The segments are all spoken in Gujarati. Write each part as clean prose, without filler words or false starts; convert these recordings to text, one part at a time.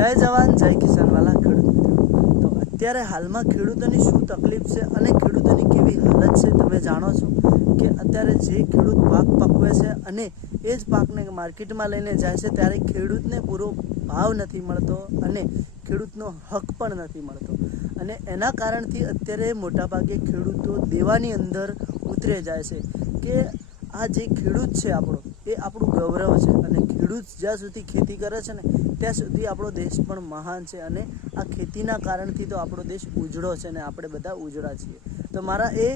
જય જવાન જય કિસાન વાલા ખેડૂત મિત્રો। તો અત્યારે હાલમાં ખેડૂતોની શું તકલીફ છે અને ખેડૂતોની કેવી હાલત છે તમે જાણો છો કે અત્યારે જે ખેડૂત પાક પકવે છે અને એ જ પાકને માર્કેટમાં લઈને જાય છે ત્યારે ખેડૂતને પૂરો ભાવ નથી મળતો અને ખેડૂતનો હક પણ નથી મળતો અને એના કારણથી અત્યારે મોટાભાગે ખેડૂતો દેવાની અંદર ઉતરે જાય છે કે આ જે ખેડૂત છે આપણો એ આપણું ગૌરવ છે અને ખેડૂત જ્યાં સુધી ખેતી કરે છે ને ત્યાં સુધી આપણો દેશ પણ મહાન છે અને આ ખેતીના કારણથી તો આપણો દેશ ઉજળો છે ને આપણે બધા ઉજળા છીએ। તો મારા એ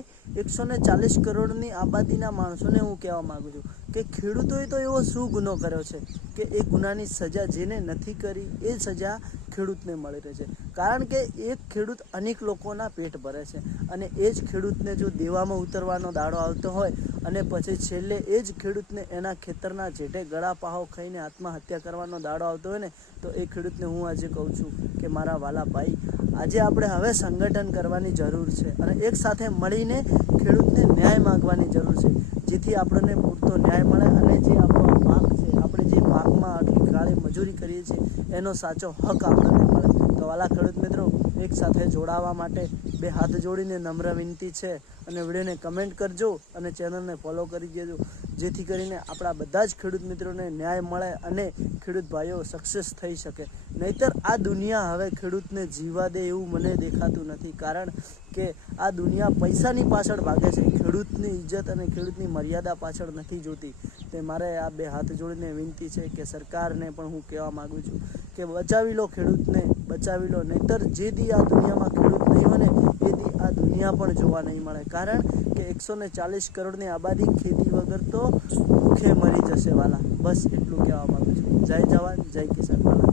140 કરોડની આબાદીના માણસોને હું કહેવા માગું છું કે ખેડૂતોએ તો એવો શું ગુનો કર્યો છે કે એ ગુનાની સજા જેને નથી કરી એ સજા ખેડૂતને મળી રહે છે, કારણ કે એક ખેડૂત અનેક લોકોના પેટ ભરે છે અને એ જ ખેડૂતને જો દેવામાં ઉતરવાનો દાડો આવતો હોય અને પછી છેલ્લે એ જ ખેડૂતને એના ખેતરના જેઠે ગળા પાહો ખાઈને આત્મહત્યા કરવાનો દાડો આવતો હોય ને તો એ ખેડૂતને હું આજે કહું છું કે મારા વાલા ભાઈ, આજે આપણે હવે સંગઠન કરવાની જરૂર છે અને એક સાથે મળીને ખેડૂતને ન્યાય માંગવાની જરૂર છે, જેથી આપણને પૂરતો ન્યાય મળે અને જે આપણો પાક છે, આપણે જે પાકમાં આટલી કાળી મજૂરી કરીએ છીએ એનો સાચો હક આપણને મળે। તો વાલા ખેડૂત મિત્રો, એક સાથે જોડાવા માટે બે હાથ જોડીને નમ્ર વિનંતી છે અને વિડીયોને કમેન્ટ કરજો અને ચેનલને ફોલો કરી દેજો, જેથી કરીને આપણા બધા જ ખેડૂત મિત્રોને ન્યાય મળે અને ખેડૂત ભાઈઓ સક્સેસ થઈ શકે। નહીતર આ દુનિયા હવે ખેડૂતને જીવવા દે એવું મને દેખાતું નથી, કારણ કે આ દુનિયા પૈસાની પાછળ ભાગે છે, ખેડૂતની ઇજ્જત અને ખેડૂતની મર્યાદા પાછળ નથી જોતી। તે મારે આ બે હાથ જોડીને વિનંતી છે કે સરકારને પણ હું કહેવા માગું છું કે બચાવી લો ખેડૂતને, બચાવી લો, નહીતર જે દી આ દુનિયામાં ખેડૂત નહીં હોય ને એ દી આ દુનિયા પણ જોવા નહીં મળે, કારણ કે 140 કરોડની આબાદી ખેતી વગર તો ભૂખે મરી જશે વાલા। બસ એટલું કહેવા માગું છું। જય જવાન જય કિસાન વાલા।